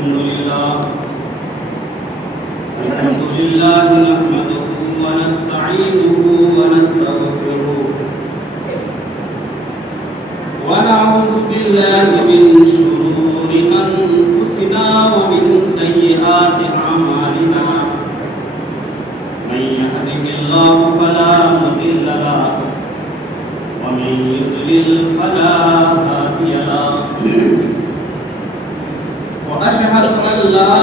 الحمد لله نحمده ونستعينه ونستغفره ونعوذ بالله من شرور أنفسنا ومن سيئات أعمالنا من يهده الله فلا مضل له ومن يضلل فلا هادي له وأشهد أن لا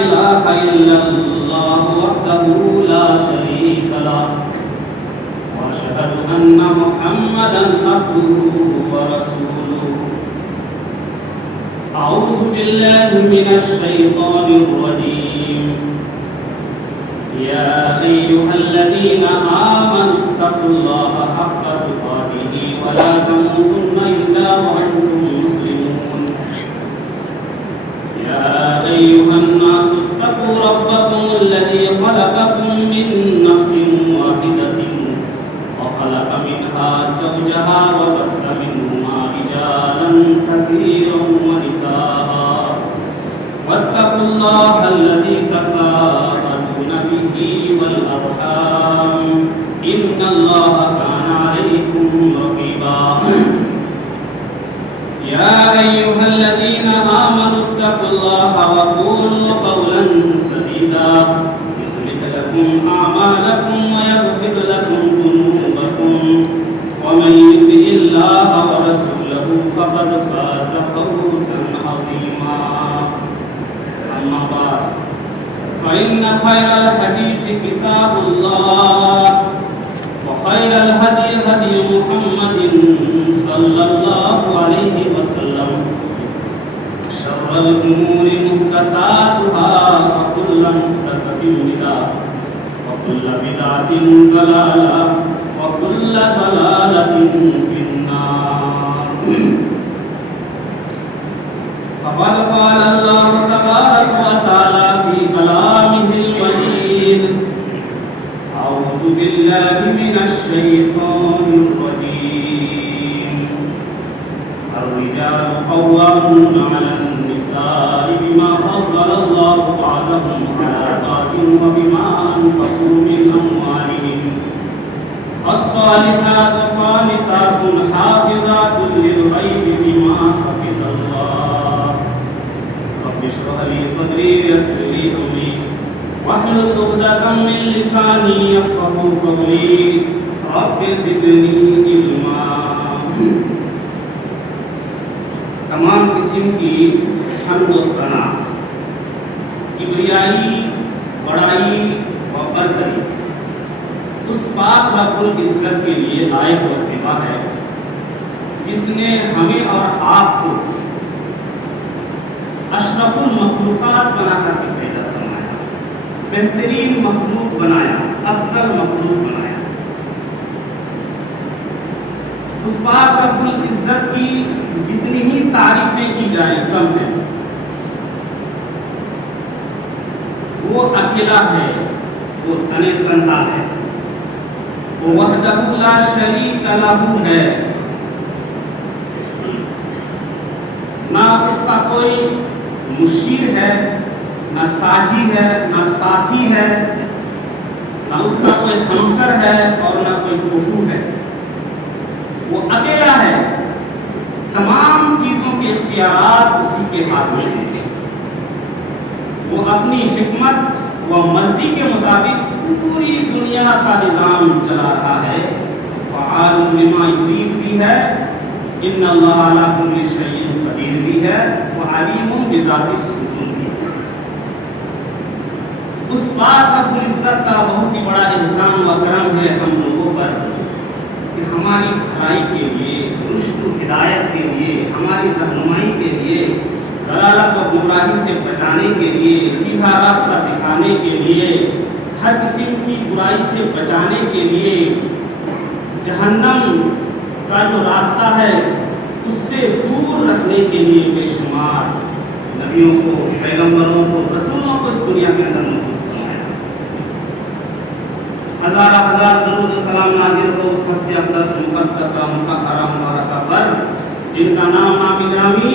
إله إلا الله وحده لا شريك له وأشهد أن محمدا عبده ورسوله أعوذ بالله من الشيطان الرجيم يا أيها الذين آمنوا اتقوا الله حق تقاته ولا تموتن إلا وأنتم مسلمون يا أيها الناس اتقوا ربكم الذي خلقكم من نفس واحدة وخلق منها زوجها وبث منهما رجالا كثيرا ونساء واتقوا الله الذي تساءلون به والأرحام إن الله كان عليكم رقيبا يا أيها الذين آمنوا اتقوا الله وقولوا قولا سديدا يصلح لكم أعمالكم ويغفر لكم ذنوبكم ومن يطع الله ورسوله فقد فاز فوزا عظيما أما بعد فإن خير الحديث كتاب الله وخير الهدي هدي محمد صلى الله عليه وسلم شر الأمور محدثاتها وكل محدثة بدعة وكل بدعة ضلالة وكل ضلالة في النار فقد قال الله تبارك وتعالى في كلامه المجيد أعوذ بالله من الشيطان الرجيم الرجال قوامون على النساء بما فضل الله بعضهم على بعض وبما أنفقوا من أموالهم الصالحات قانتات حافظات للغيب بما حفظ الله رب اشرح لي صدري ويسر لي أمري واحلل عقدة من لساني يفقهوا قولي رب زدني علما تمام قسم کی حمد و ثنا کبریائی بڑائی و برتری اس پاک رب العزت کے لیے لائق اور سوا ہے جس نے ہمیں اور آپ کو اشرف المخلوقات بنا کر کے پیدا فرمایا، بہترین مخلوق بنایا، افضل مخلوق بنایا۔ اس پاک رب العزت کی جتنی ہی تعریفیں کی جائیں کم ہے۔ وہ اکیلا ہے، وہ تنہا ہے، وہ وحدہ لا شریک لہ ہے، نہ اس کا کوئی مشیر ہے، نہ ساجی ہے، نہ ساتھی ہے، نہ اس کا کوئی ہمسر ہے اور نہ کوئی کفو ہے۔ وہ اکیلا ہے، تمام چیزوں کے اختیارات اسی کے ہاتھ میں ہیں۔ وہ اپنی حکمت و مرضی کے مطابق پوری دنیا کا نظام چلا رہا ہے۔ فعال لما یرید بھی ہے، ان اللہ علی کل شیء قدیر بھی ہے، وہ علیم بذات الصدور بھی ہے۔ اس پاک رب العزت کا بہت ہی بڑا احسان و کرم ہے ہم لوگوں پر کہ ہماری بھلائی کے لیے، رشد و ہدایت کے لیے، ہماری رہنمائی کے لیے، ضلالت و گمراہی سے بچانے کے لیے، سیدھا راستہ دکھانے کے لیے، ہر قسم کی برائی سے بچانے کے لیے، جہنم کا جو راستہ ہے اس سے دور رکھنے کے لیے بے شمار نبیوں کو، پیغمبروں کو، رسولوں کو اس دنیا کے اندر مبعوث فرمایا۔ ہزارہ ہزار درود و سلام نازل ہو اس ہستی اقدس مقدسہ مطہرہ مبارکہ پر جن کا نام نام گرامی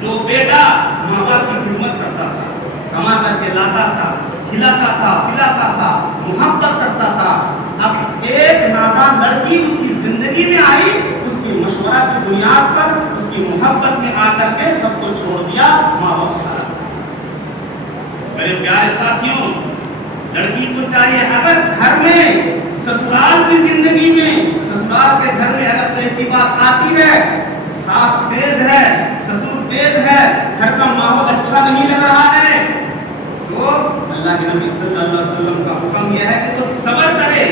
جو بیٹا ماں باپ کی خدمت کرتا تھا، کما کر کے لاتا تھا، کھلاتا تھا، پلاتا تھا، محبت کرتا تھا، اب ایک نادان لڑکی اس کی زندگی میں آئی، اس کی مشورہ کی بنیاد پر، اس کی محبت میں آ کر کے سب کو چھوڑ دیا، ماں باپ کا۔ میرے پیارے ساتھیوں، لڑکی کو چاہیے اگر گھر میں سسرال کی زندگی میں، سسرال کے گھر میں اگر کوئی ایسی بات آتی ہے، ساس تیز ہے، سسر تیز ہے، گھر کا ماحول اچھا نہیں لگ رہا ہے، تو اللہ کے نبی صلی اللہ علیہ وسلم کا حکم یہ ہے کہ وہ صبر کرے،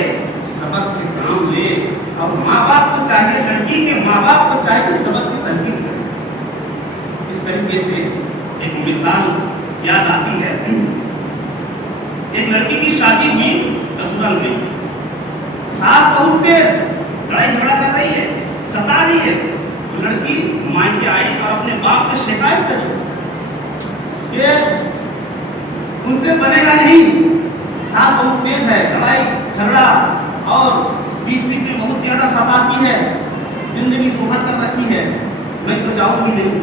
صبر سے کام لے۔ اور ماں باپ کو چاہیے، لڑکی کے ماں باپ کو چاہیے کہ صبر کی تلقین کرے۔ اس طریقے سے ایک مثال یاد آتی ہے، ایک لڑکی کی شادی ہوئی سسرال میں، ساس بہت تیز، لڑائی جھگڑا کر رہی ہے، ستا رہی ہے، تو لڑکی مائکے آئی اور اپنے باپ سے شکایت کری کہ ان سے بنے گا نہیں، ساس بہت تیز ہے، لڑائی جھگڑا اور بیچ بیچ میں بہت زیادہ ستاتی ہے، زندگی دوہر کر رکھی ہے، میں تو جاؤں گی نہیں۔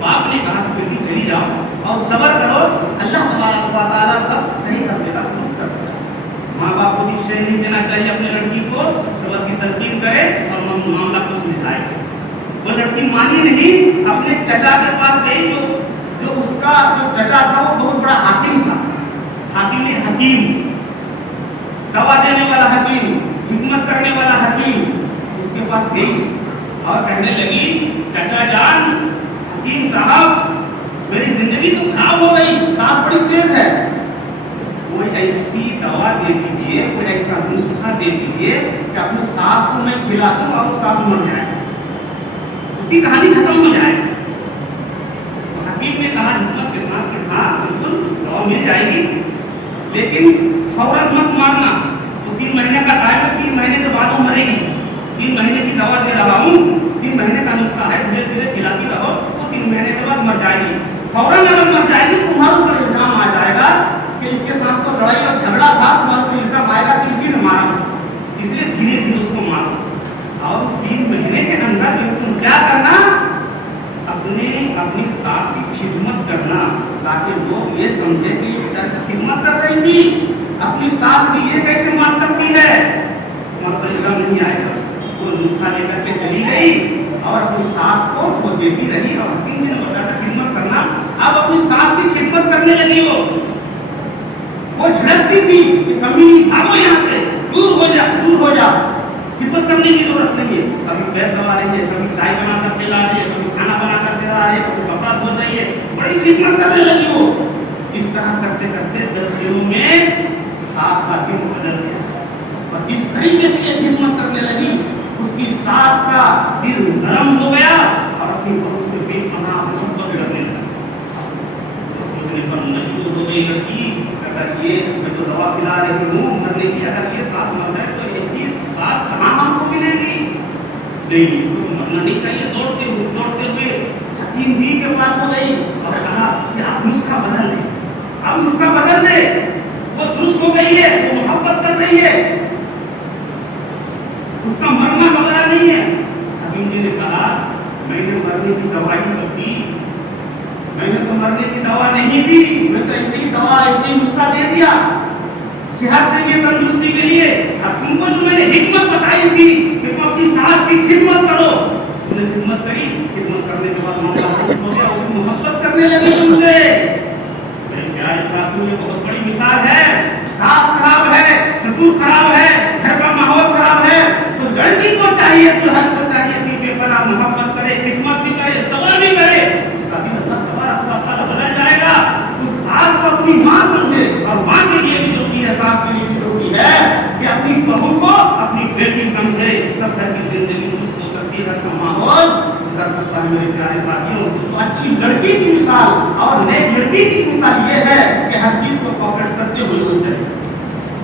باپ نے کہا کہ بیٹی چلی جاؤ اور صبر کرو، اللہ تبارک و تعالیٰ سب صحیح کر دے گا، درست کر دے گا۔ ماں باپ کو بھی شے نہیں دینا چاہیے اپنی لڑکی کو، صبر کی تلقین کرے اور معاملہ کو سلجھائے۔ وہ لڑکی مانی نہیں، اپنے چچا کے پاس گئی، جو اس کا جو چچا تھا وہ بہت بڑا حاکم تھا، حاکم حکیم، دوا دینے والا حکیم، حکمت کرنے والا حکیم، اس کے پاس گئی اور کہنے لگی چچا جان، حکیم صاحب، میری زندگی تو خراب ہو گئی، سانس بڑی تیز ہے، کوئی ایسی دوا دے دیجئے، کوئی ایسا نسخہ دے دیجئے کہ اپنی سانس کو میں کھلا دوں اور وہ سانس مر جائے، اس کی کہانی ختم ہو جائے۔ تو حکیم نے کہا حکمت کے ساتھ کہ ہاں بالکل دوا مل جائے گی، لیکن فوراً مت مارنا، تو 3 مہینے کا ٹائم ہے، 3 مہینے کے بعد وہ مرے گی، 3 مہینے کی دوا دے رہا ہوں، 3 مہینے کا نسخہ ہے، دھیرے دھیرے کھلاتی رہو، وہ 3 مہینے کے بعد مر جائے گی۔ فوراً اگر مر جائے گی تمہارے اوپر الزام آ جائے گا کہ اس کے ساتھ تو لڑائی اور جھگڑا تھا، تمہارے کو الزام آئے گا کہ اسی نے مارا اس کو، اس لیے دھیرے دھیرے اس کو مارو۔ اور اس 3 مہینے کے اندر تم کیا کرنا، اپنی ساس کی خدمت کرنا، تاکہ لوگ یہ سمجھے کہ یہ بیچاری خدمت کر رہی تھی، اپنی ساس کی یہ کیسے مان سکتی ہے، تمہارا پر الزام نہیں آئے گا۔ وہ نسخہ لے کر کے چلی گئی اور اپنی ساس کو وہ دیتی رہی، اور حکیم نے بتایا تھا خدمت کرنا، اب اپنی ساس کی خدمت کرنے لگی، وہ جھڑکتی تھی کہ کمی بھاگو یہاں سے، دور ہو جا، دور ہو جا، خدمت کرنے کی ضرورت نہیں ہے، کبھی پیر دبا رہی ہے، کبھی چائے بنا کر کے لا رہی ہے، کبھی کھانا بنا کر کے لا رہی ہے، کبھی کپڑا دھو رہی ہے، بڑی خدمت کرنے لگی وہ۔ اس طرح کرتے کرتے 10 دنوں میں ساس کا دل بدل گیا، اور جس طریقے سے یہ خدمت کرنے لگی اس کی ساس کا دل نرم ہو گیا اور اپنی بہو سے بے پناہ محبت کرنے لگا۔ سوچنے پر مجبور ہو گئی لڑکی، اگر یہ میں تو دوا پلا رہی ہوں مرنے کی، اگر یہ ساس مر جائے تو ایسی ساس کہاں ہم کو ملے گی؟ نہیں، اس کو مرنا نہیں چاہیے۔ دوڑتے ہوئے حکیم بھی کے پاس ہو گئی اور کہا کہ آپ نسخہ بدل دیں، آپ نسخہ بدل دیں، وہ درست ہو گئی ہے، وہ محبت کر رہی ہے، اس کا مرنا وغیرہ نہیں ہے۔ حکیم جی نے کہا میں نے مرنے کی دوائی تو دی، میں نے تو مرنے کی دوا نہیں دی، میں تو ایسے ہی دوا، ایسے ہی نسخہ دے دیا صحت کے لیے، تندرستی کے لیے۔ تم کو جو میں نے حکمت بتائی تھی کہ تم اپنی ساس کی خدمت کرو، تم نے خدمت کری، خدمت کرنے کے بعد محبت کرنے لگی تم سے۔ میرے پیارے ساتھیوں، یہ بہت بڑی مثال ہے۔ ساس خراب ہے، سسر خراب ہے، گھر کا ماحول خراب ہے، تو لڑکی کو چاہیے، دلہن کو چاہیے کہ بے پناہ محبت کرے، خدمت بھی کرے، صبر بھی کرے، اس کا دل اللہ تبارک و تعالیٰ بدل جائے گا۔ اس ساس کو اپنی ماں سمجھے، اور ماں کے لیے بھی ضروری ہے، ساس کے لیے بھی ضروری ہے کہ اپنی بہو کو اپنی بیٹی سمجھے، تب گھر کی زندگی درست ہو سکتی ہے، گھر کا ماحول سدھر سکتا ہے۔ میرے پیارے ساتھیوں، تو اچھی لڑکی کی مثال اور نیک لڑکی کی مثال یہ ہے کہ ہر چیز کو کوپریٹ کرتے ہوئے وہ چلے۔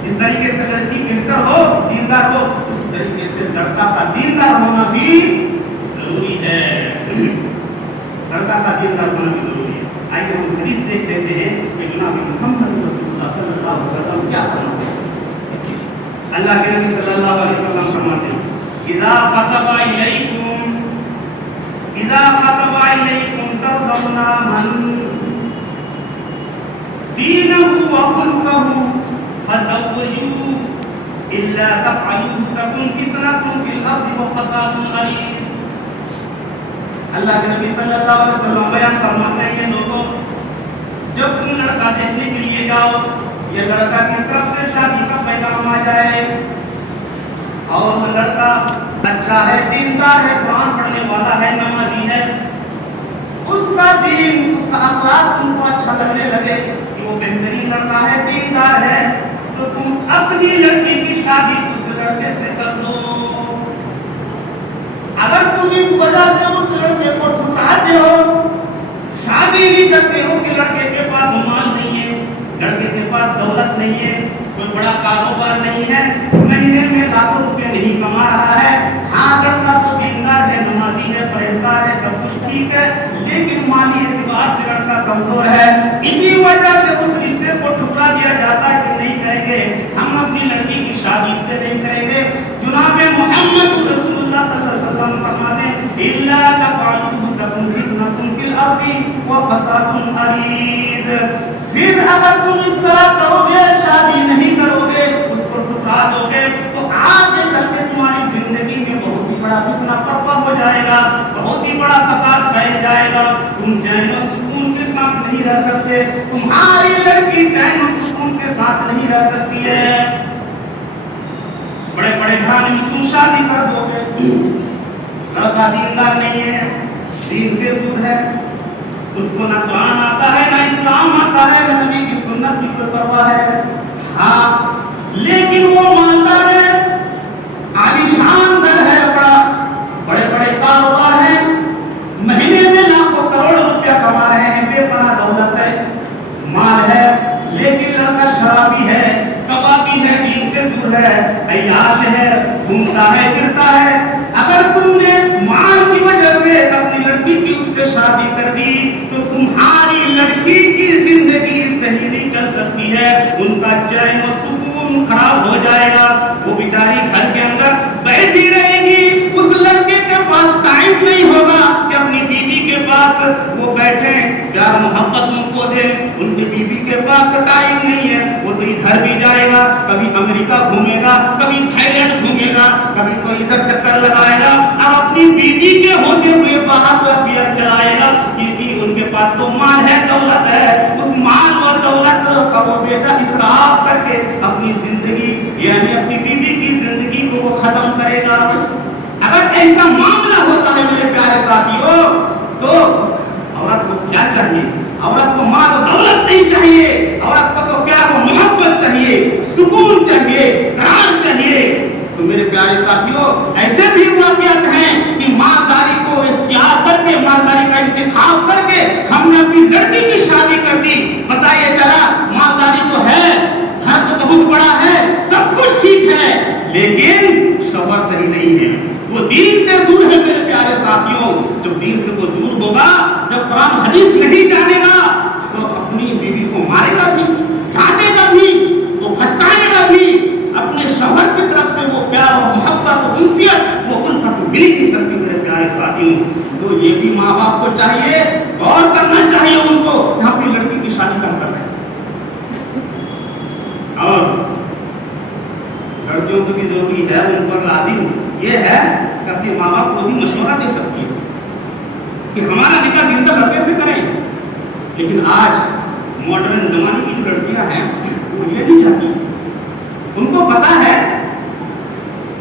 اس طریقے سے لڑکی بہتر ہو، دیندار ہو، اس طریقے سے لڑکا کا دیندار ہونا بھی ضروری ہے، لڑکا کا دیندار ہونا بھی ضروری ہے۔ آئیے ہم حدیث دیکھ لیتے ہیں کہ جناب محمد رسول اللہ صلی اللہ علیہ وسلم کیا فرماتے ہیں۔ اللہ کے نبی صلی اللہ علیہ وسلم فرماتے ہیں اذا خطب الیکم ترضون من دينه وخلقه فزوجوه إلا تفعلوه تكن فتنة في الأرض وفساد غليظ. اللہ کے نبی صلی اللہ علیہ وسلم بیان فرماتے ہیں کہ لوگوں جب تم لڑکا دیکھنے کے لیے جاؤ یہ لڑکا کی طرف سے شادی کا پیغام آ جائے اور وہ لڑکا اچھا ہے دیندار ہے قرآن پڑھنے والا ہے نمازی ہے اس کا دین اس کا اخلاق تم کو اچھا لگنے لگے کہ وہ بہترین لڑکا ہے دیندار ہے تو تم اپنی لڑکی کی شادی اس لڑکے سے کر دو. اگر تم اس وجہ سے اس لڑکے کو ٹھکراتے ہو شادی نہیں کرتے ہو کہ لڑکے کے پاس مال نہیں ہے لڑکے کے پاس دولت نہیں ہے کوئی بڑا کاروبار نہیں ہے مہینے میں لاکھوں روپے نہیں کما رہا ہے ہاں لڑکا تو دیندار ہے نمازی ہے پرہیزگار ہے سب کچھ ٹھیک ہے لیکن مالی اعتبار سے لڑکا کمزور ہے اسی وجہ سے اس رشتے کو ٹھکرا دیا جاتا ہے کہ نہیں کریں گے ہم اپنی لڑکی کی شادی سے نہیں کریں گے. جناب محمد رسول اللہ صلی اللہ علیہ وسلم فرماتے ہیں الا تفعلوا تكن فتنة في الارض وفساد غليظ. پھر اگر تم اس طرح کرو گے شادی نہیں کرو گے اس کو ٹھکرا دو گے تو آگے چل کے تمہاری زندگی میں بہت ہی بڑا فتنہ برپا ہو جائے گا بہت ہی بڑا فساد پھیل جائے گا تم چین و سکون کے ساتھ نہیں رہ سکتے تمہاری لڑکی چین و سکون کے ساتھ نہیں رہ سکتی ہے. بڑے بڑے گھرانے میں تم شادی کر دو گے لڑکا دیندار نہیں ہے دین سے دور ہے اس کو نہ قرآن آتا ہے نہ اسلام آتا ہے نہ نبی کی سنت کی کوئی پرواہ ہے ہاں لیکن وہ مالدار ہے عالیشان گھر ہے بڑا بڑے بڑے کاروبار ہیں مہینے میں لاکھوں کروڑ روپیہ کما رہے ہیں بے پناہ دولت ہے مال ہے لیکن لڑکا شرابی ہے کبابی ہے دین سے دور ہے عیاش ہے گھومتا ہے پھرتا ہے. اگر تم نے مال کی وجہ سے اپنی لڑکی کی اس سے شادی کر دی تو تمہاری لڑکی کی زندگی صحیح نہیں چل سکتی ہے ان کا چین و سکون خراب ہو جائے گا وہ بیچاری گھر کے اندر بیٹھی رہے گی اس لڑکے کے پاس ٹائم نہیں ہوگا کہ اپنی بیوی کے پاس وہ بیٹھے پیار محبت ان کو دے ان کی بیوی کے پاس ٹائم نہیں ہے وہ تو ادھر بھی جائے گا کبھی امریکہ گھومے گا کبھی تھائی لینڈ گھومے گا کبھی تو ادھر چکر لگائے گا اب اپنی بیوی کے ہوتے ہوئے باہر پر چلائے گا کیونکہ ان کے پاس تو مال ہے دولت ہے اس مال اور دولت کا وہ بیٹا اسراف کر کے اپنی زندگی یعنی اپنی بیوی کی زندگی کو وہ ختم کرے گا. اگر ایسا معاملہ ہوتا ہے میرے پیارے ساتھیوں تو عورت کو کیا چاہیے عورت کو مال و دولت نہیں چاہیے عورت کو تو پیار و محبت چاہیے سکون چاہیے قرار چاہیے. تو میرے پیارے ساتھیوں ایسے بھی واقعات ہیں کہ مالداری کو اختیار کر کے مالداری کا انتخاب کر کے ہم نے اپنی لڑکی کی شادی کر دی پتہ یہ چلا مالداری تو ہے گھر تو بہت بڑا ہے سب کچھ ٹھیک ہے لیکن شوہر صحیح نہیں ہے وہ دین سے دور ہے. میرے پیارے ساتھیوں جب دین سے وہ دور ہوگا جب قرآن حدیث نہیں جانے گا تو اپنی بیوی کو مارے گا بھی ڈانٹے گا بھی وہ پھٹکارے گا بھی اپنے شوہر کی طرف سے وہ پیار اور محبت اور انسیت وہ ان تک مل نہیں سکتی. میرے پیارے ساتھیوں تو یہ بھی ماں باپ کو چاہیے غور کرنا چاہیے ان کو کہ اپنی لڑکی کی شادی کہاں کر رہے ہیں. اور لڑکیوں کو بھی ضروری ہے ان پر لازم یہ ہے کہ اپنے ماں باپ کو بھی مشورہ دے سکتی ہے کہ ہمارا نکاح دیندار لڑکے سے کریں. لیکن آج ماڈرن زمانے کی جو لڑکیاں ہیں وہ یہ نہیں چاہتی ان کو پتا ہے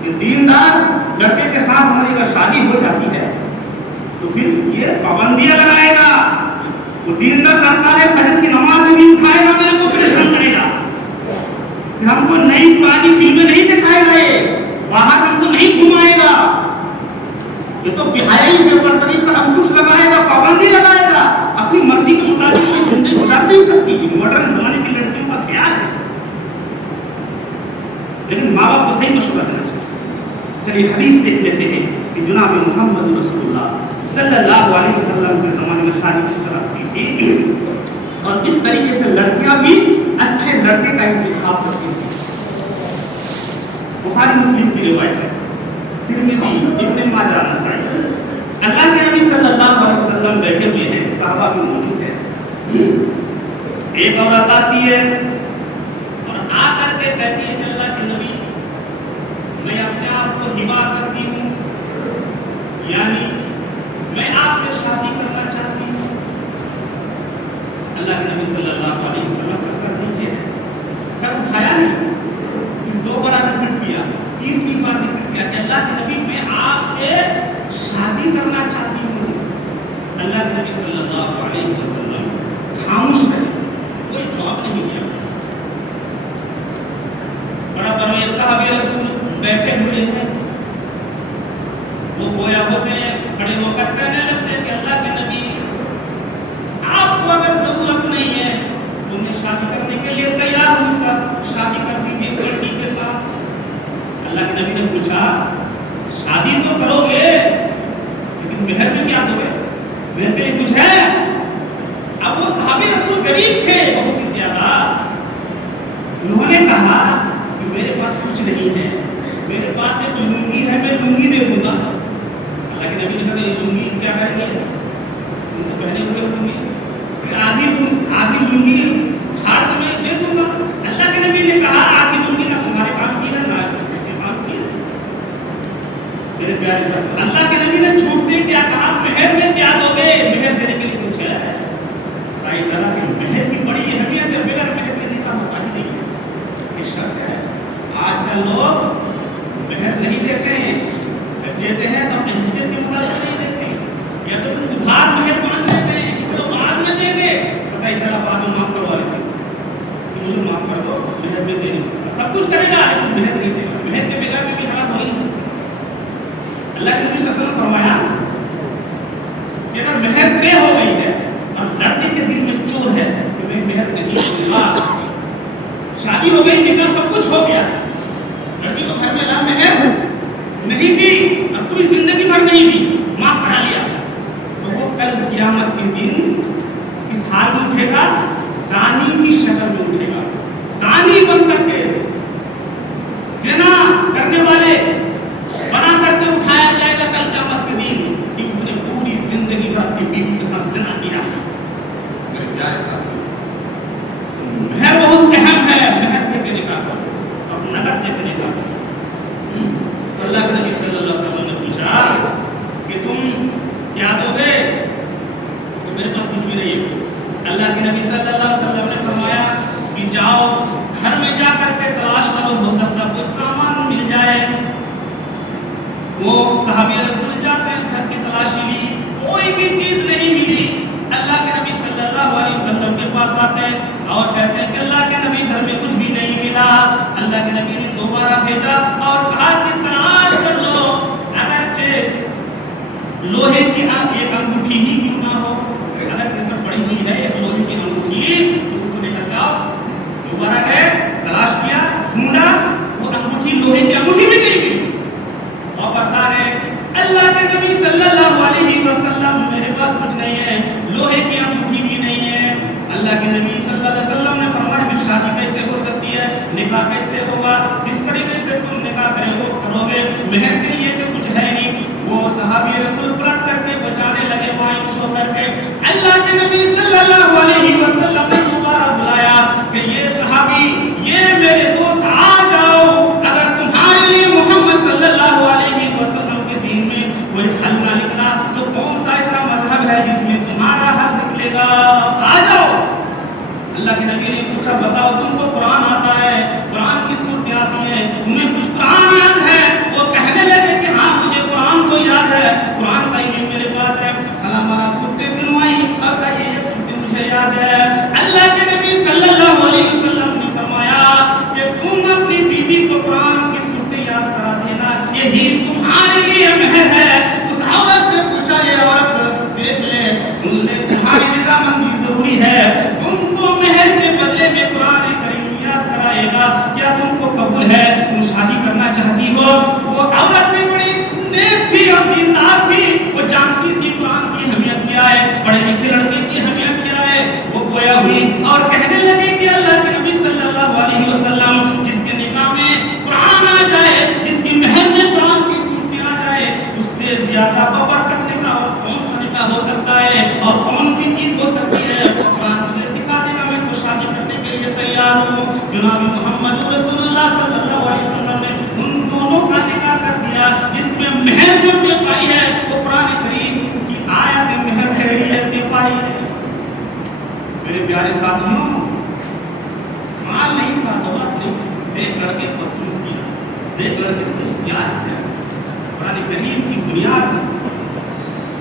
کہ دیندار لڑکے کے ساتھ ہماری اگر شادی ہو جاتی ہے تو پھر یہ پابندیاں لگائے گا وہ دیندار لڑکا ہے فجر کی نماز میں بھی اٹھائے گا میرے کو پریشان کرے گا ہم کو نئی پرانی فلمیں نہیں دکھائے گا باہر ہم کو نہیں گھمائے گا یہ تو بہائی بے پردگی پر انکش لگائے گا پابندی لگائے گا اپنی مرضی کے مطابق زندگی گزار نہیں سکتی. ماڈرن زمانے کی لڑکیوں کا خیال ہے لیکن ماں باپ کو صحیح مشورہ دینا چاہیے. چلیے حدیث دیکھ لیتے ہیں کہ جناب محمد رسول اللہ صلی اللہ علیہ وسلم کے زمانے میں شادی کس طرح کی تھی اور کس طریقے سے لڑکیاں بھی اچھے لڑکے کا انتخاب کرتی تھی. بخاری مسلم کی روایت ہے ترمذی ابن ماجہ نسائی اللہ کے نبی صلی اللہ علیہ وسلم بیٹھے ہوئے ہیں، صحابہ بھی موجود ہیں، ایک عورت آتی ہے اور آ کر کے کہتی ہے کہ اللہ کے نبی میں اپنے آپ کو ہبا کرتی ہوں، یعنی میں آپ سے شادی کرنا چاہتی ہوں۔ اللہ کے نبی صلی اللہ علیہ وسلم کا سر نیچے ہے، سر اٹھایا نہیں، پھر دو بار ریپیٹ کیا، تیسری بار ریپیٹ کیا کہ اللہ کے نبی میں آپ سے شادی کرنا چاہتی ہوں۔ اللہ کے نبی صلی اللہ علیہ وسلم خاموش رہے، کوئی جواب نہیں دیا۔ برابر میں ایک صحابی رسول بیٹھے ہوئے ہیں، وہ گویا ہوتے ہیں، کھڑے ہو کر کہنے لگتے ہیں کہ اللہ کے نبی آپ کو اگر ضرورت نہیں ہے تو میں شادی کرنے کے لیے تیار ہوں، سر شادی کر دیجیے اس لڑکی کے ساتھ۔ اللہ کے نبی نے پوچھا شادی تو کرو گے لیکن مہر میں کیا دو گے؟ مہر کے لیے کچھ ہے؟ اب وہ صحابی رسول غریب تھے بہت ہی زیادہ، انہوں نے کہا کہ میرے پاس کچھ نہیں ہے، میرے پاس ایک لنگی ہے، میں لنگی دے دوں گا۔ اللہ کے نبی نے کہا یہ لنگی کیا کریں گے؟ تم تو پہنے ہوئے لنگی، آدھی لنگی ہار کے میں دے دوں گا۔ اللہ کے نبی نے کہا آدھی لنگی نہ تمہارے کام کی نہ کام کی۔ میرے پیارے ساتھ اللہ کے نبی نے چھوٹ دے کیا کہا مہر میں کیا دو گے؟ مہر دینے کے لیے کچھ ہے؟ بھائی ذرا کہ مہر کی بڑی اہمیت ہے، بغیر مہر کے نکاح ہوتا ہی نہیں ہے، یہ شرط ہے۔ آج کل لوگ مہر نہیں دیتے ہیں، دیتے ہیں تو اپنے حیثیت کے مطابق نہیں دیتے، یا تو پھر ادھار مہر مانگ لیتے ہیں تو بعد میں دیں گے، پتہ ہی چلا بعد میں معاف کروا لیتے کہ مجھے معاف کر دو، مہر میں دے نہیں سکتا، سب کچھ کرے گا لیکن مہر نہیں دے گا، مہر کے بغیر میں بھی حالات ہو ہی نہیں سکتے۔ اللہ کے نبی صلی اللہ علیہ وسلم فرمایا کہ اگر مہر طے ہو گئی ہے اور لڑکے کے دل میں چور ہے کہ میں مہر نہیں دوں گا، شادی ہو گئی، نکاح سب کچھ ہو گیا، لڑکی کو گھر میں مہر نہیں دی، اب پوری زندگی بھر نہیں دی، معاف کرا لیا، تو وہ کل قیامت کے دن اس حال میں اٹھے گا، زانی کی شکل میں اٹھے گا، زانی بن کر کے، زنا کرنے والے بنا کر کے اٹھایا جائے گا کل قیامت کے دن کہ اس نے پوری زندگی بھر اپنی بیوی کے ساتھ زنا کیا۔ میرے پیارے ساتھی، مہر بہت اہم ہے، مہر دے کے نکاح کرو، اب نقد دے کے نکاح کرو۔ اللہ کے نبی صلی اللہ علیہ وسلم نے پوچھا کہ تم کیا دو گے؟ تو میرے پاس کچھ بھی نہیں ہے۔ اللہ کے نبی صلی اللہ علیہ وسلم نے فرمایا کہ جاؤ گھر میں جا کر کے تلاش کرو، ہو سکتا کوئی سامان مل جائے۔ وہ صحابی رسول جاتے ہیں، گھر کی تلاشی لی، کوئی بھی چیز نہیں ملی۔ اللہ کے نبی صلی اللہ علیہ وسلم کے پاس آتے ہیں اور کہتے ہیں کہ اللہ کے نبی گھر میں کچھ بھی نہیں ملا۔ اللہ کے نبی نے دوبارہ بھیجا اور کہا کہ تلاش کر لو، اگرچہ لوہے کی ایک انگوٹھی ہی کیوں نہ ہو، اگر گھر پر پڑی ہوئی ہے ایک لوہے کی انگوٹھی تو اس کو لے کر جاؤ۔ دوبارہ گئے، تلاش کیا، ڈھونڈا، وہ انگوٹھی لوہے کی انگوٹھی بھی نہیں ملی، واپس آ گئے۔ اللہ کے نبی صلی اللہ علیہ وسلم میرے پاس کچھ نہیں ہے، لوہے کی انگوٹھی بھی نہیں ہے۔ اللہ کے نبی صلی اللہ علیہ وسلم نے فرمایا پھر شادی کیسے ہو سکتی ہے، نکاح کیسے ہوگا، کس طریقے سے تم نکاح کرو گے، مہر کے لیے تو کچھ ہے نہیں۔ وہ صحابی رسول پلٹ کر کے بچانے لگے مایوس ہو کر کے۔ اللہ کے نبی صلی اللہ علیہ وسلم نے دوبارہ بلایا کہ یہ صحابی، یہ میرے دوست آ جاؤ، اگر تمہارے لیے محمد صلی اللہ علیہ وسلم کے دین میں کوئی حل نہ نکلا تو کون سا ایسا مذہب ہے جس میں تمہارا حل نکلے گا، آ جاؤ۔ اللہ کے نبی نے پوچھا بتاؤ تم کو قرآن آتا ہے، قرآن کی صورتیں آتی ہیں، تمہیں کچھ قرآن یاد ہے؟ وہ کہنے لگے کہ ہاں مجھے قرآن تو یاد ہے، قرآن کا علم میرے پاس ہے، فلاں والا صورتیں دلوائی، اب کہیے یہ صورتیں مجھے یاد ہے۔ اللہ کے نبی صلی اللہ علیہ وسلم نے فرمایا کہ تم اپنی بیوی کو قرآن کی صورتیں یاد کرا دینا، یہی تمہارے لیے مہر ہے۔ اس عورت سے پوچھا یہ عورت دیکھ لے، سن لے، تمہاری رضامندی ضروری ہے، تم کو مہر کے بدلے میں قرآن کریم یاد کرائے گا، کیا تم کو قبول ہے؟ تم شادی کرنا چاہتی ہو؟ وہ عورت بھی بڑی نیک تھی اور دیندار تھی، وہ جانتی تھی قرآن کی اہمیت کیا ہے، پڑھے لکھے لڑکے کی اہمیت کیا ہے۔ وہ گویا ہوئی اور کہنے لگی کہ اللہ کے نبی صلی اللہ علیہ وسلم جس کے نکاح میں قرآن آ جائے، جس کی مہر میں قرآن کی صورتیں آ جائے، اس سے زیادہ ببرکت نکاح میرے پیارے ساتھیوں، مال نہیں تھا، دولت نہیں تھی، ایک لڑکے کو چوز کیا، ایک لڑکے کو اختیار کیا، قرآن کریم کی بنیاد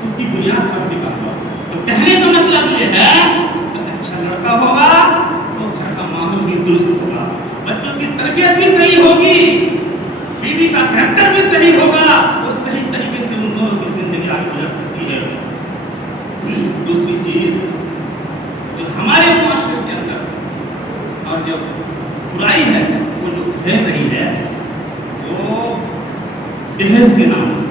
اس کی بنیاد پر ٹکا ہوا۔ تو کہنے کا مطلب یہ ہے کہ اچھا لڑکا ہوگا تو گھر کا ماحول بھی درست ہوگا، بچوں کی تربیت بھی صحیح ہوگی، بیوی کا کریکٹر بھی صحیح ہوگا، وہ صحیح طریقے سے ان دونوں کی زندگی آگے گزر سکتی ہے۔ دوسری چیز جو ہمارے معاشرے کے اندر اور جو برائی ہے وہ جو پھیل رہی ہے وہ دہیز کے نام سے،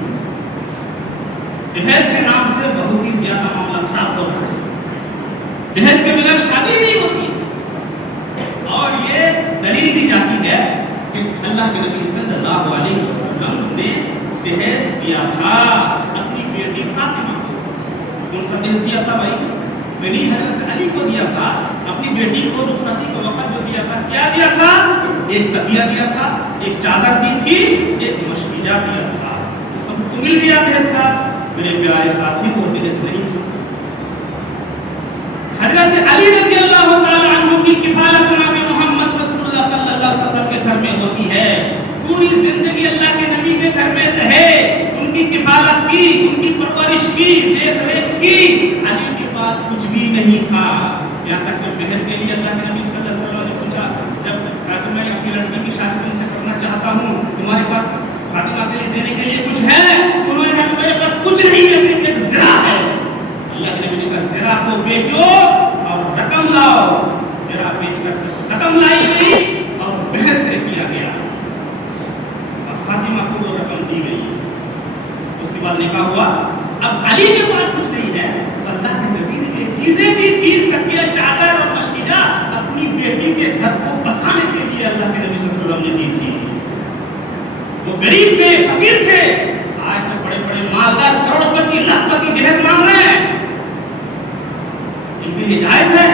دہیز کے نام سے بہت ہی زیادہ معاملہ خراب ہو رہا ہے۔ دہیز کے بغیر شادی نہیں ہوتی، اور یہ دلیل دی جاتی ہے کہ اللہ کے نبی صلی اللہ علیہ وسلم نے دہیز دیا تھا اپنی بیٹی فاطمہ کو۔ کون سا دہیز دیا تھا بھائی؟ بنی حضرت علی کو دیا تھا، اپنی بیٹی کو رخصتی کے وقت جو دیا تھا، کیا دیا تھا؟ ایک تکیہ دیا تھا، ایک چادر دی تھی، ایک مشکیجہ دیا تھا، تو سب کو مل گیا دہیز کا۔ میرے پیارے ساتھی، وہ دہیز نہیں تھا۔ حضرت علی رضی اللہ تعالی عنہ کی کفالت جناب محمد رسول اللہ صلی اللہ علیہ وسلم کے گھر میں ہوتی ہے، پوری زندگی اللہ کے نبی کے گھر میں رہے، ان کی کفالت کی، ان کی پرورش کی، دیکھ ریکھ کی۔ علی کے پاس کچھ بھی نہیں تھا، یہاں تک کہ مہر کے لیے اللہ کے نبی صلی اللہ علیہ وسلم نے پوچھا، جب میں اپنی لڑکی کی شادی تم سے کرنا چاہتا ہوں، تمہارے پاس فاطمہ کے لیے دینے کے لیے کچھ ہے؟ تو انہوں نے کہا میرے پاس کچھ نہیں ہے، صرف ایک زرہ ہے۔ اللہ کے نبی نے کہا زرہ کو بیچو اور رقم لاؤ۔ زرہ بیچ کر رقم لائی گئی اور مہر طے کیا گیا، اور فاطمہ کو وہ رقم دی گئی۔ اس کے بعد نکاح ہوا۔ اب علی کے پاس کچھ نہیں ہے، تو اللہ کے نبی نے یہ چیزیں دی تھی، تکیہ، چادر اور مشکیجہ، اپنی بیٹی کے گھر کو بسانے کے لیے اللہ کے نبی صلی اللہ علیہ وسلم نے دی تھی۔ وہ غریب تھے، فقیر تھے، آج تو بڑے بڑے مالدار، کروڑ پتی، لاکھ پتی جہیز مانگ رہے ہیں، ان کے لیے جائز ہے؟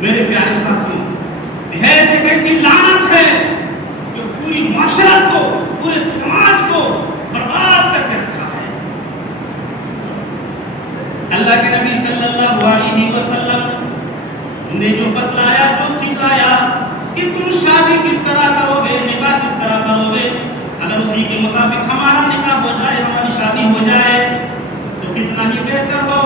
میرے پیارے ساتھیوں، دہیز ایک ایسی لعنت ہے جو پوری معاشرت کو، پورے سماج کو برباد کر کے رکھا ہے۔ اللہ کے نبی صلی اللہ علیہ وسلم نے جو بتلایا، جو سکھایا کہ تم شادی کس طرح کرو گے، نکاح کس طرح کرو گے، اگر اسی کے مطابق ہمارا نکاح ہو جائے، ہماری شادی ہو جائے تو کتنا ہی بہتر ہو۔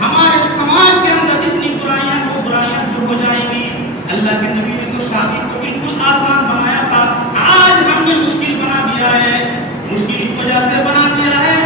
ہمارے سماج کے اندر جتنی برائیاں، وہ برائیاں دور ہو جائیں گی۔ اللہ کے نبی نے تو شادی کو بالکل آسان بنایا تھا، آج ہم نے مشکل بنا دیا ہے۔ مشکل اس وجہ سے بنا دیا ہے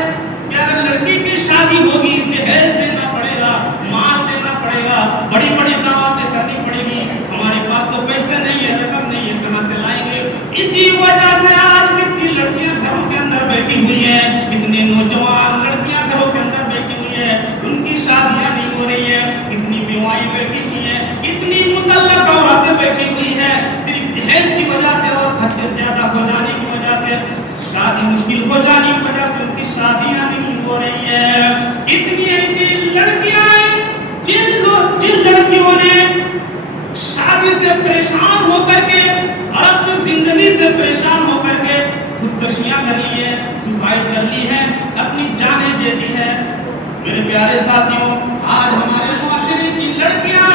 کہ اگر لڑکی کی شادی ہوگی، دہیز دینا پڑے گا، مال دینا پڑے گا، بڑی بڑی دعوتیں کرنی پڑے گی، ہمارے پاس تو پیسے نہیں ہے، رقم نہیں ہے، کہاں سے لائیں گے؟ اسی وجہ سے آج کتنی لڑکیاں گھروں کے اندر بیٹھی ہوئی ہیں، کتنے نوجوان لڑکیاں گھروں کے اندر بیٹھی ہوئی ہیں، ان کی شادیاں نہیں ہو رہی ہیں، کتنی بیوائیں بیٹھی ہوئی ہیں، کتنی مطلق عورتیں بیٹھی ہوئی ہیں، صرف دہیز کی وجہ سے اور خرچے زیادہ ہو جانے کی وجہ سے، شادی مشکل ہو جانے کی وجہ سے ان کی شادیاں نہیں ہو رہی ہیں۔ اتنی ایسی لڑکیاں ہیں جن لڑکیوں نے شادی سے پریشان ہو کر کے اور اپنی زندگی سے پریشان ہو کر کے خودکشیاں کر لی ہیں، سوسائڈ کر لی ہے، اپنی جانیں دے دی ہے۔ میرے پیارے ساتھیوں، آج ہمارے معاشرے کی لڑکیاں،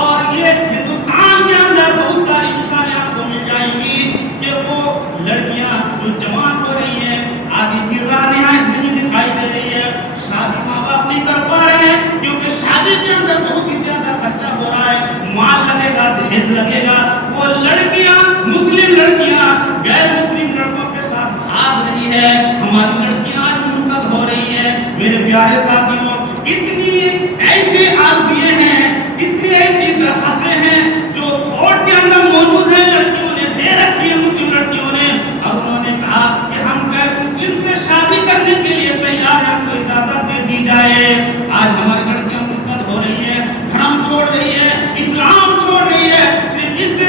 اور یہ ہندوستان کے اندر بہت ساری مثالیں آپ کو مل جائیں گی کہ وہ لڑکیاں جو جوان ہو رہی ہیں، آگے کی راہ نہایت نہیں دکھائی دے رہی ہے، شادی ماں باپ نہیں کر پا رہے ہیں، کیونکہ شادی کے اندر بہت ہی زیادہ خرچہ ہو رہا ہے، مال لگے گا، دہیز لگے گا۔ وہ لڑکیاں، مسلم لڑکیاں غیر مسلم لڑکوں کے ساتھ بھاگ رہی ہے، ہماری لڑکیاں آج مرتد ہو رہی ہیں۔ میرے پیارے ساتھیوں، کتنی ایسے عرضیے ہیں، کتنی ایسی درخواستیں ہیں جو کورٹ کے اندر موجود ہیں، لڑکیوں نے دے رکھی ہے، مسلم لڑکیوں نے، اب انہوں نے کہا کہ ہم غیر مسلم سے شادی کرنے کے لیے تیار ہیں، ہم کو اجازت دے دی جائے۔ آج ہماری لڑکیاں مرتد ہو رہی ہیں، دھرم چھوڑ رہی ہے، اسلام چھوڑ رہی ہے، صرف اس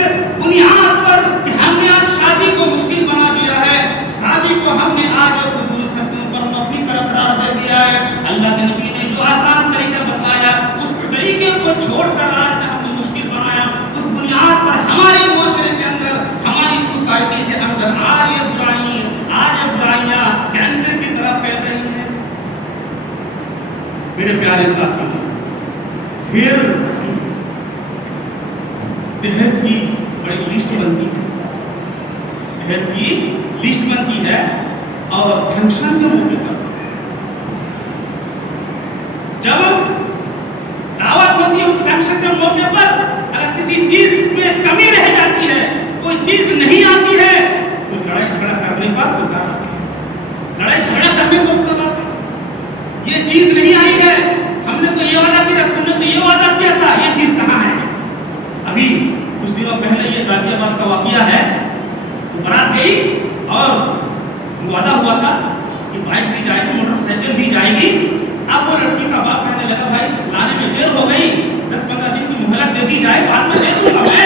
بنیاد پر کہ ہم نے آج شادی کو مشکل بنا دیا ہے، شادی کو ہم نے آج فضول خرچوں پر مبنی قرار دے دیا ہے۔ اللہ کے نبی نے جو آسان طریقہ بتایا، اس طریقے کو چھوڑ کر آج ہم نے مشکل بنایا، اس بنیاد پر ہمارے معاشرے کے اندر، ہماری سوسائٹی کے اندر آج یہ برائیاں کینسر کی طرح پھیل رہی ہیں۔ میرے پیارے ساتھیوں، پھر پھر دہیز کی بڑی لسٹ بنتی ہے، دہیز کی لسٹ بنتی ہے، اور فنکشن کے موقع پر جب دعوت ہوتی ہے اس فنکشن کے موقع پر اگر کسی چیز میں کمی رہ جاتی ہے، کوئی چیز نہیں آتی ہے، تو لڑائی جھگڑا کرنے پر اتار آتی ہے، لڑائی جھگڑا کرنے پر اتار آتی ہے، یہ چیز نہیں آئی ہے، ہم نے تو یہ وعدہ کیا، تم نے تو یہ وعدہ کیا تھا، یہ چیز کہاں ہے؟ ابھی کچھ دنوں پہلے یہ غازی آباد کا واقعہ ہے، بارات گئی اور وعدہ ہوا تھا کہ بائک دی جائے گی، موٹر سائیکل دی جائے گی، اب وہ لڑکی کا باپ کہنے لگا بھائی لانے میں دیر ہو گئی، 10-15 دن کی مہلت دے دی جائے، بعد میں دے دوں گا میں۔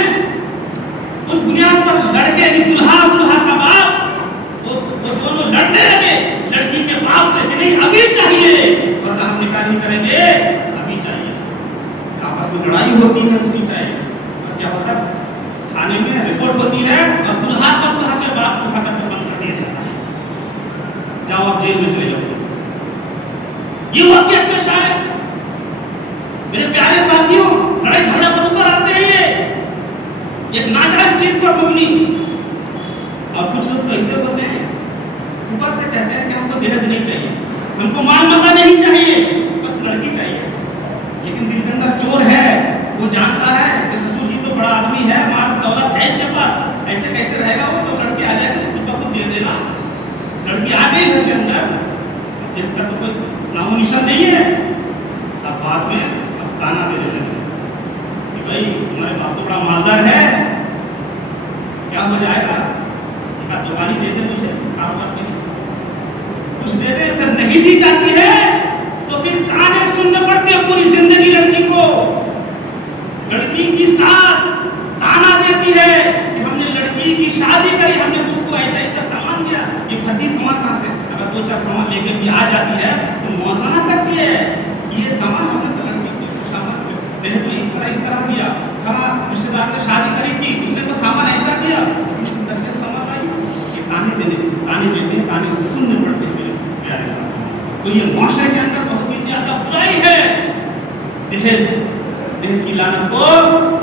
اس بنیاد پر لڑکے دلہا اور دلہا کا باپ وہ دونوں لڑنے لگے لڑکی کے باپ سے کہ نہیں ابھی چاہیے، اور ہم نکاح نہیں کریں گے، ابھی چاہیے۔ آپس میں لڑائی ہوتی ہے اسی ٹائم، اور کیا ہوتا ہے تھانے میں رپورٹ ہوتی ہے، اور دلہا کا دلہا کے باپ کو اٹھا کر بند کر دیا جاتا ہے، جاؤ آپ جیل میں چلے جاؤ۔ یہ واقعہ پیش آئے میرے پیارے ساتھیوں، لڑائی جھگڑا پر اتر آتے ہیں ایک ناجائز چیز پر مبنی، اور کچھ لوگ تو ایسے ہوتے ہیں اوپر سے کہتے ہیں کہ ہم کو دہیز نہیں چاہیے، ہم کو مال متا نہیں چاہیے، بس لڑکی چاہیے، لیکن دل کے اندر چور ہے، وہ جانتا ہے کہ سسر جی تو بڑا آدمی ہے، مال دولت ہے اس کے پاس، ایسے کیسے رہے گا وہ، تو لڑکی آ جائے گی تو خود بخود دے دے گا، لڑکی آ گئی گھر کے اندر، اس کا تو کوئی نام و نشان نہیں ہے، اب بعد میں اب تانا دینے لگے کہ بھائی تمہارے باپ تو بڑا مالدار ہے، کیا ہو جائے گا، ایک آدھ دکانی دے دے مجھے کاروبار کے لیے، کچھ دے دے، پھر نہیں دی جاتی ہے تو پھر تانے سننے پڑتے ہیں پوری زندگی لڑکی کو، لڑکی کی ساس تانا دیتی ہے کہ ہم نے لڑکی کی شادی کری، ہم نے اس کو ایسا ایسا سامان دیا، یہ بھدی سامان کہاں سے، اگر 2-4 سامان لے کے بھی آ جاتی ہے تو موازنہ کرتی ہے، یہ سامان ہم نے لڑکی کو سامان دہیز میں اس طرح دیا، کہاں رشتے دار نے شادی کری تھی اس نے تو سامان ایسا دیا، اس طرح سے سامان لائی، یہ تانے دیتے ہیں، تانے سننے پڑتے ہیں میرے پیارے ساتھیوں۔ تو یہ معاشرے کے اندر بہت ہی زیادہ برائی ہے، دہیز کی لعنت کو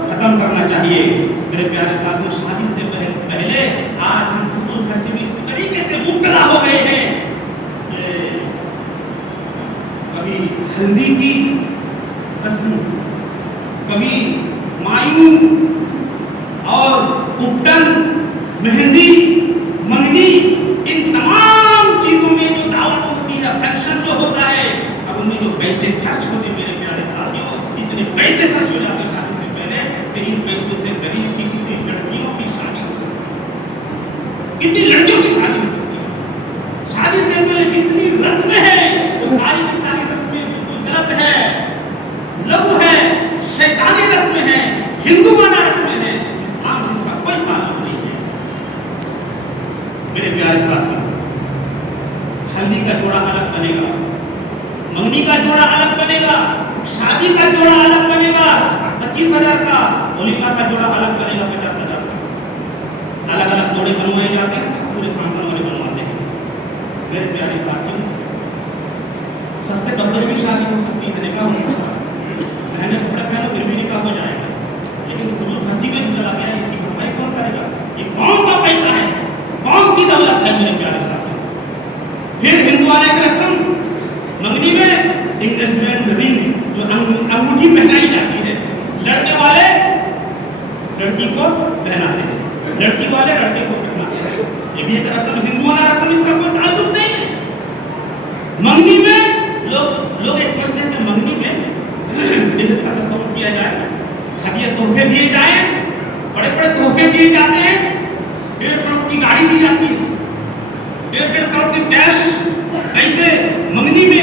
ختم کرنا چاہیے میرے پیارے ساتھیوں۔ شادی سے پہلے آج ہم فضول خرچی میں اس طریقے سے مبتلا ہو گئے ہیں، کبھی ہلدی کی رسم، کبھی مایوں اور اپٹن، مہندی، منگنی، ان تمام چیزوں میں جو دعوت ہوتی ہے، فنکشن جو ہوتا ہے، اب ان میں جو پیسے خرچ ہوتے میرے پیارے ساتھیوں، اتنے پیسے خرچ ہو جاتے شادی سے پہلے کہ ان پیسوں سے غریب کی کتنی لڑکیوں کی شادی ہو سکتی ہے، کتنی لڑکیوں کی شادی ہو سکتی ہے، شادی سے پہلے کتنی رسمیں ہیں، وہ ساری کی ساری رسمیں بالکل غلط ہے، لغو ہے، شیطانی رسمیں ہیں، ہندو والا رسمیں ہیں، اسلام سے اس کا کوئی تعلق نہیں ہے میرے پیارے ساتھیوں۔ ہلدی کا جوڑا الگ بنے گا، منگنی کا جوڑا الگ بنے گا، شادی کا جوڑا الگ بنے گا 25,000 کا، ولیمہ کا جوڑا الگ بنے گا 50,000 کا، الگ الگ جوڑے بنوائے جاتے ہیں، پورے خاندان والے بنواتے ہیں میرے پیارے ساتھیوں۔ سستے کپڑے میں شادی ہو سکتی ہے، نکاح ہو سکتا ہے، مہنگے کپڑے پہنو پھر بھی نکاح ہو جائے گا، لیکن فضول خرچی میں جو چلا گیا ہے اس کی بھرپائی کون کرے گا؟ یہ قوم کا پیسہ ہے، قوم کی دولت ہے میرے پیارے ساتھیوں۔ پھر ہندو والے کی رسم، منگنی میں انگیجمنٹ رنگ جو انگوٹھی پہنائی جاتی ہے، لڑکے والے لڑکی کو پہناتے ہیں، لڑکی والے لڑکے کو پہناتے ہیں، یہ بھی ایک رسم، ہندو والا رسم، اس کا کوئی تعلق نہیں ہے۔ منگنی میں لوگ اس سمجھتے ہیں کہ منگنی میں دہیز کا تصور کیا جائے، ہدیے تحفے دیے جائیں، بڑے بڑے تحفے دیے جاتے ہیں، 1.5 کروڑ کی گاڑی دی جاتی ہے، 1.5 کروڑ کی کیش ایسے منگنی میں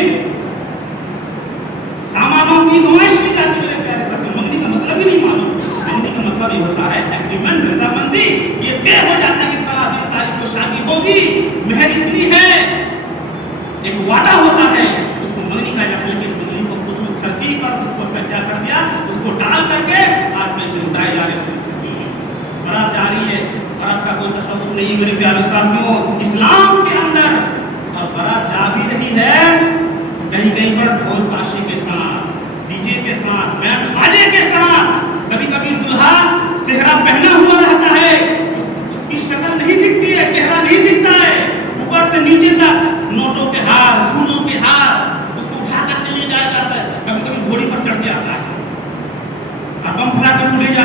سامانوں کی نمائش کی جاتی ہے میرے پیارے ساتھیوں۔ منگنی کا مطلب ہی نہیں معلوم، منگنی کا مطلب یہ ہوتا ہے ایگریمنٹ، رضامندی، یہ طے ہو جاتا ہے کہ فلاں دن تاریخ کو شادی ہوگی، مہر اتنی ہے، ایک وعدہ ہوتا ہے، اس کو منگنی کہا جاتا ہے۔ کہ منگنی کو فضول خرچی پر اس کو کیا کر دیا، اس کو ٹال کر کے آج پیسے اٹھائے جا رہے ہیں، بارات جا رہی ہے، بارات کا کوئی تصور نہیں میرے پیارے ساتھیوں اسلام کے اندر، اور بارات جا بھی رہی ہے کہیں کہیں پر ڈھول تاشے کے ساتھ، ڈی جے کے ساتھ، بینڈ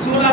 16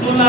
16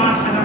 5,000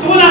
16